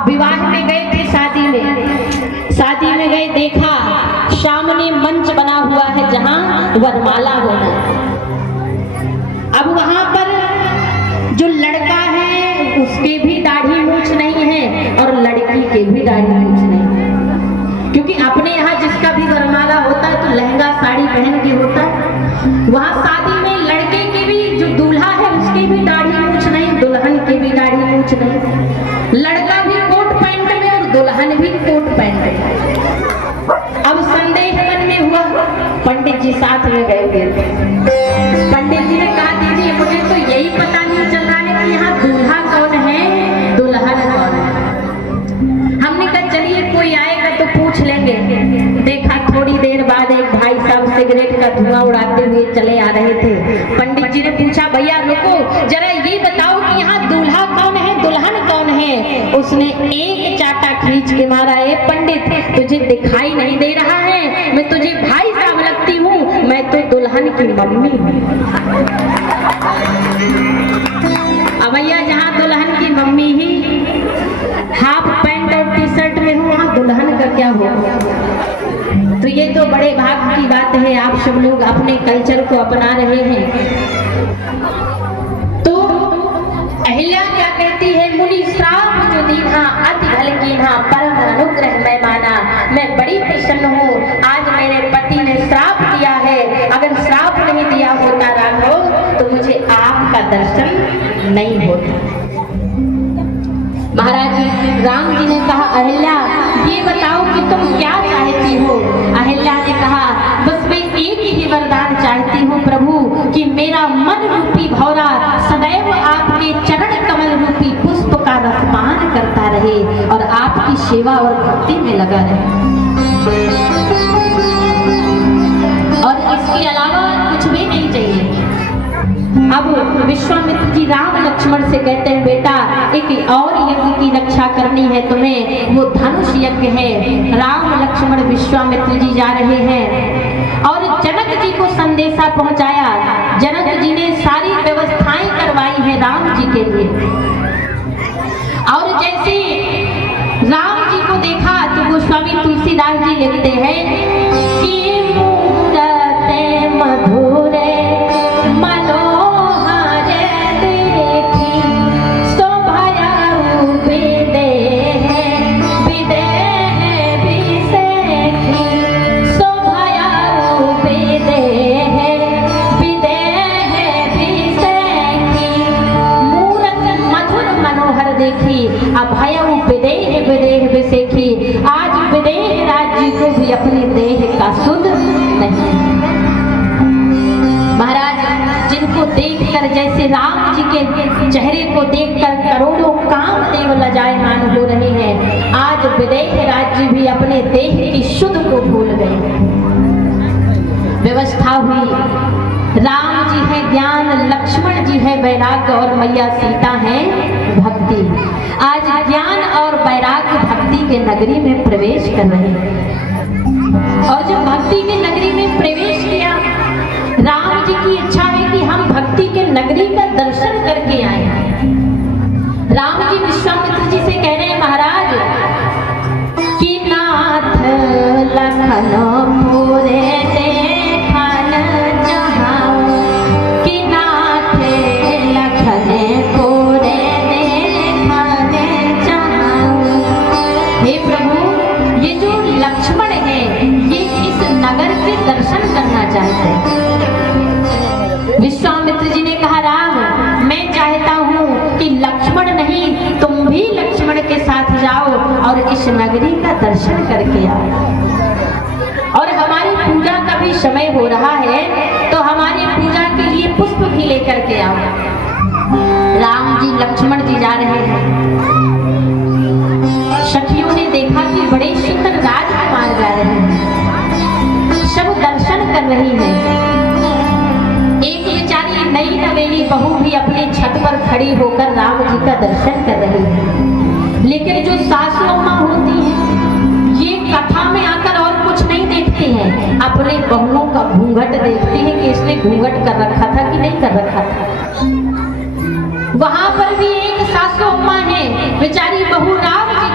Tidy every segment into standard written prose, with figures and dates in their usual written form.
अब विवाह में गए थे, शादी में गए, देखा सामने मंच बना हुआ है जहां वरमाला होना है। अब वहां पर जो लड़का है उसके भी दाढ़ी मूछ नहीं है और लड़की के भी दाढ़ी मूछ नहीं है, क्योंकि अपने यहाँ जिसका भी वरमाला होता है तो लहंगा साड़ी पहन के होता है। वहां शादी में लड़के के भी, जो दूल्हा है उसके भी दाढ़ी मूछ नहीं, दुल्हन के भी दाढ़ी मूछ नहीं, लड़का भी कोट पैंट में और दुल्हन भी कोट पैंट में। अब संदेह मन में हुआ, पंडित जी साथ में गए थे। पंडित जी ने कहा दीदी मुझे तो यही पता नहीं चल रहा है कि यहाँ दूल्हा कौन है दुल्हन कौन है। हमने कहा चलिए कोई आएगा तो पूछ लेंगे। देखा थोड़ी देर बाद एक भाई साहब सिगरेट का धुआं उड़ाते हुए चले आ रहे थे। पंडित जी ने पूछा भैया रुको जरा ये बताओ कि यहाँ दूल्हा कौन है दुल्हन कौन है। उसने एक चाटा खींच के मारा, है पंडित तुझे दिखाई नहीं दे रहा है, मैं तुझे भाई साहब लगती हूँ, मैं तो दुल्हन की मम्मी हूँ। अब भैया जहाँ दुल्हन की मम्मी ही हाफ पैंट और टी शर्ट में हूँ वहाँ दुल्हन का क्या होगा। तो ये तो बड़े भाग की बात है, आप सब लोग अपने कल्चर को अपना रहे हैं। तो अहिल्या क्या कहती है, मुनि श्राप जो दीना अति भल कीन्हा परम अनुग्रह मैं माना। मैं बड़ी प्रसन्न हूँ, आज मेरे पति ने श्राप दिया है, अगर श्राप नहीं दिया होता राघव तो मुझे आपका दर्शन नहीं होता। महाराज राम जी ने कहा अहिल्या ये बताओ कि तुम क्या चाहती हो। अहिल्या ने कहा बस मैं एक ही वरदान चाहती हूँ प्रभु कि मेरा मन रूपी भौरा सदैव आपके चरण कमल रूपी पुष्प का रसपान करता रहे और आपकी सेवा और भक्ति में लगा रहे, और इसके अलावा कुछ भी नहीं चाहिए। अब विश्वामित्र जी राम लक्ष्मण से कहते हैं बेटा एक और यज्ञ की रक्षा करनी है तुम्हें, वो धनुष यज्ञ है। राम लक्ष्मण विश्वामित्र जी जा रहे हैं और जनक जी को संदेशा पहुंचाया। जनक जी ने सारी व्यवस्थाएं करवाई है राम जी के लिए, और जैसे राम जी को देखा तो गोस्वामी तुलसीदास जी लिखते हैं कि मूरते मधुरे आज विदेह राज्य को भी अपने देह का सुध नहीं। महाराज जिनको देखकर जैसे राम जी के चेहरे को देखकर करोड़ों कामदेव लजायमान हो रहे हैं, आज विदेह राज्य भी अपने देह की शुद्ध को भूल गए। व्यवस्था हुई, राम जी है ज्ञान, लक्ष्मण जी है वैराग्य और मैया सीता है भक्ति। आज ज्ञान और वैराग्य भक्ति के नगरी में प्रवेश कर रहे हैं, और जब भक्ति के नगरी में प्रवेश किया, राम जी की इच्छा है कि हम भक्ति के नगरी का दर्शन करके आए। राम जी विश्वामित्र जी से कह रहे हैं महाराज कि नाथ लखन पूरे दर्शन करना चाहते हैं। विश्वामित्र जी ने कहा राम मैं चाहता हूँ कि लक्ष्मण नहीं तुम भी लक्ष्मण के साथ जाओ और इस नगरी का दर्शन करके आओ, और हमारी पूजा का भी समय हो रहा है तो हमारी पूजा के लिए पुष्प भी लेकर के आओ। राम जी लक्ष्मण जी जा रहे हैं। सखियों ने देखा कि बड़े सुंदर राजकुमार जा रहे हैं, सब दर्शन कर रही है। एक बेचारी नई नवेली बहू भी अपने छत पर खड़ी होकर राम जी का दर्शन कर रही है। लेकिन जो सासू माँ होती है ये कथा में आकर और कुछ नहीं देखती हैं, अपने बहुओं का घूंघट देखती है कि इसने घूंघट कर रखा था कि नहीं कर रखा था। वहां पर भी एक सासू माँ है, बेचारी बहू राम जी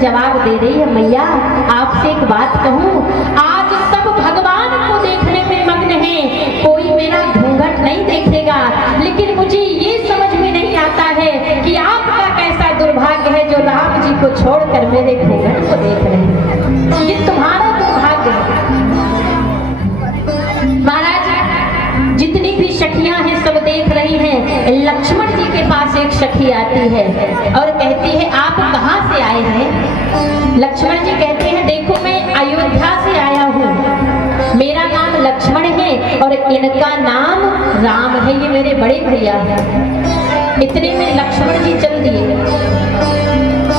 जवाब दे रही है, मैया आपसे एक बात कहूँ, आज सब भगवान को देखने में मग्न है, कोई मेरा घूंघट नहीं देखेगा, लेकिन मुझे ये समझ में नहीं आता है कि आपका कैसा दुर्भाग्य है जो राम जी को छोड़कर मेरे घूंघट को देख रहे हैं। ये तुम्हारा दुर्भाग्य है। महाराज जितनी भी सखियां हैं सब देख रही हैं। लक्ष्मण जी के पास एक सखी आती है और कहती है, आप कहाँ से आए हैं? लक्ष्मण जी कहते हैं, देखो मैं अयोध्या से आया हूँ, मेरा नाम लक्ष्मण है और इनका नाम राम है, ये मेरे बड़े भैया हैं। इतने में लक्ष्मण जी चल दिए।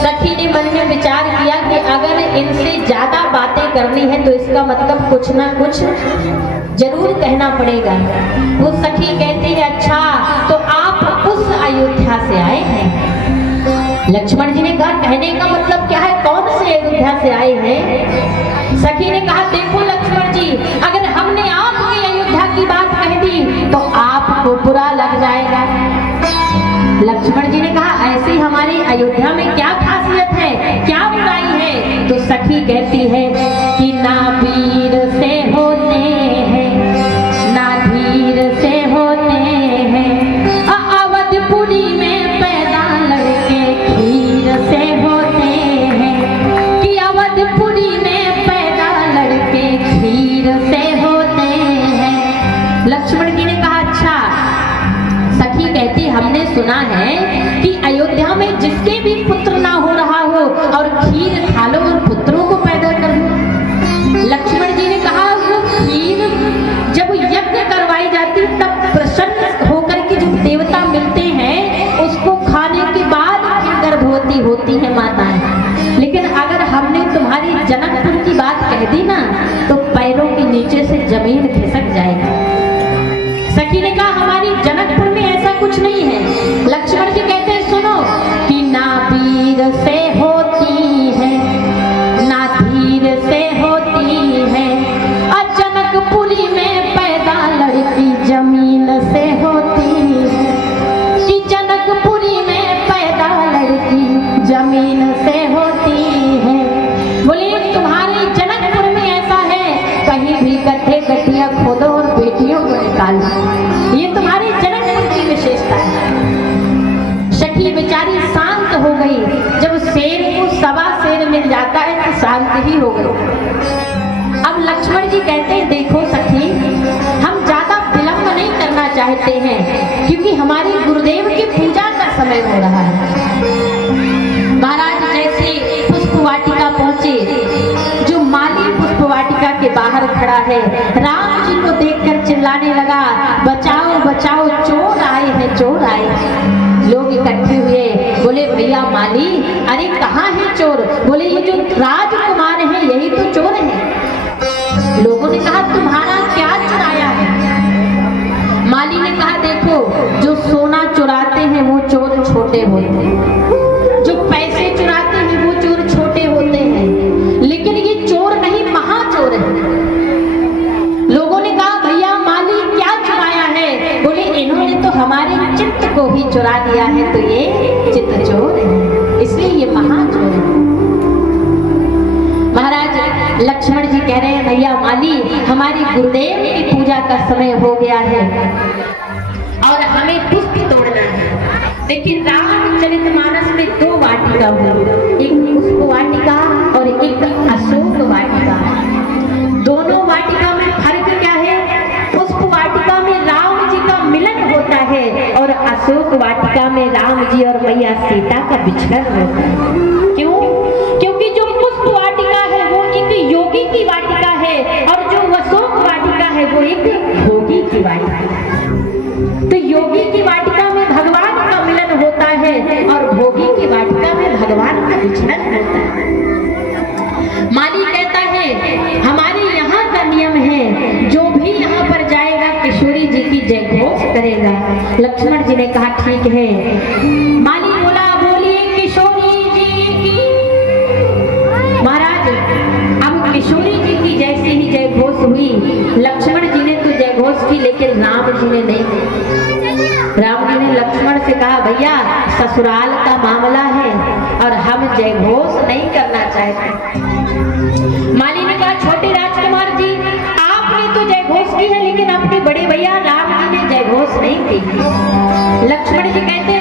सखी ने मन में विचार किया कि अगर इनसे ज्यादा बातें करनी है तो इसका मतलब कुछ ना कुछ जरूर कहना पड़ेगा। वो सखी कहती है, अच्छा तो आप उस अयोध्या से आए हैं? लक्ष्मण जी ने कहा, कहने का मतलब क्या है, कौन से अयोध्या से आए हैं? सखी ने कहा, देखो लक्ष्मण जी, अगर हमने आपकी अयोध्या की बात कह दी तो आपको बुरा लग जाएगा। लक्ष्मण जी ने कहा, ऐसी हमारी अयोध्या में क्या खासियत है, क्या बुराई है? तो सखी कहती है कि ना वीर से होते हैं ना धीर से होते हैं, अवधपुरी में पैदा लड़के खीर से होते हैं, कि अवधपुरी में पैदा लड़के खीर से होते हैं। लक्ष्मण जी ने कहा, अच्छा। सखी कहती, हमने सुना है कि अयोध्या में जिसके भी पुत्र ना हो रहा हो और खीर खा लो और पुत्रों को पैदा कर लो। लक्ष्मण जी ने कहा, वो खीर जब यज्ञ करवाई जाती तब प्रसन्न होकर के जो देवता मिलते हैं उसको खाने के बाद गर्भवती होती है माताएं, लेकिन अगर हमने तुम्हारी जनकपुर की बात कह दी ना तो पैरों के नीचे से जमीन खिसक जाएगी। सखी ने कहा, हमारी जनकपुर में ऐसा कुछ नहीं है। लक्ष्मण जी कहते हैं, सुनो कि ना वीर से होती है ना धीर से होती है, जनकपुरी में पैदा लड़की जमीन से होती है, कि जनकपुरी में पैदा लड़की जमीन से होती है। बोले, तुम्हारे जनकपुर में ऐसा है, कहीं भी गड्ढे गड्ढियां खोदो और बेटियों को निकालो, ये तुम्हारी जनकपुर की विशेषता है। सखी बेचारी शांत हो गई। जब शेर को सवा शेर मिल जाता है तो शांत ही हो गई। अब लक्ष्मण जी कहते हैं, देखो सखी, हम ज्यादा विलंब नहीं करना चाहते हैं क्योंकि हमारी गुरुदेव की पूजा का समय हो रहा है। महाराज जैसे पुष्प वाटिका पहुंचे, जो माली पुष्प वाटिका के बाहर खड़ा है, राम जी को देखकर चिल्लाने लगा, बचाओ बचाओ, चोर आए हैं, चोर आए हैं। लोग इकट्ठे हुए, बोले, भैया माली, अरे कहाँ है चोर? बोले, ये जो राजकुमार है यही तो चोर है। लोगों ने कहा, तुम्हारा क्या चुराया है? माली ने कहा, देखो, जो सोना चुराते हैं वो चोर छोटे होते हैं, जो पैसे चुराते हैं वो चोर छोटे होते हैं, लेकिन ये चोर नहीं, महाचोर है। लोगों ने कहा, भैया माली क्या चुराया है? बोले, इन्होंने तो हमारे चित्त को ही चुरा दिया है, तो ये चित्त चोर है, इसलिए ये महाचोर है। महाराज लक्ष्मण जी कह रहे हैं, भैया माली, हमारी गुरुदेव की पूजा का समय हो गया है और हमें पुष्प तोड़ना है। लेकिन रामचरितमानस में दो वाटिका हुई, एक पुष्प वाटिका और एक अशोक वाटिका। दोनों वाटिका में फर्क क्या है? पुष्प वाटिका में राम जी का मिलन होता है और अशोक वाटिका में राम जी और मैया सीता का बिछड़न होता है। क्यों? क्योंकि जो पुष्प वाटिका है वो एक योगी की वाटिका है और जो अशोक वाटिका है वो एक भोगी की वाटिका है। तो योगी की वाटिका में भगवान का मिलन होता है और भोगी की वाटिका में भगवान का विछड़न होता है। माली कहता है, हमारे यहाँ का नियम है, जो भी यहाँ पर जाएगा किशोरी जी की जय घोष करेगा। लक्ष्मण जी ने कहा, ठीक है। माली बोला, बोलिए किशोरी जी की। महाराज अब किशोरी जी की जैसे ही जय घोष हुई, लक्ष्मण जी ने तो जय घोष की, लेकिन राम जी ने नहीं की। राम जी ने लक्ष्मण से कहा, भैया ससुराल का मामला है और हम जय घोष नहीं करना जाता है। माली ने कहा छोटे राजकुमार जी, आपने तो जय घोष की है, लेकिन अपने बड़े भैया राम जी ने जय घोष नहीं की। लक्ष्मण जी कहते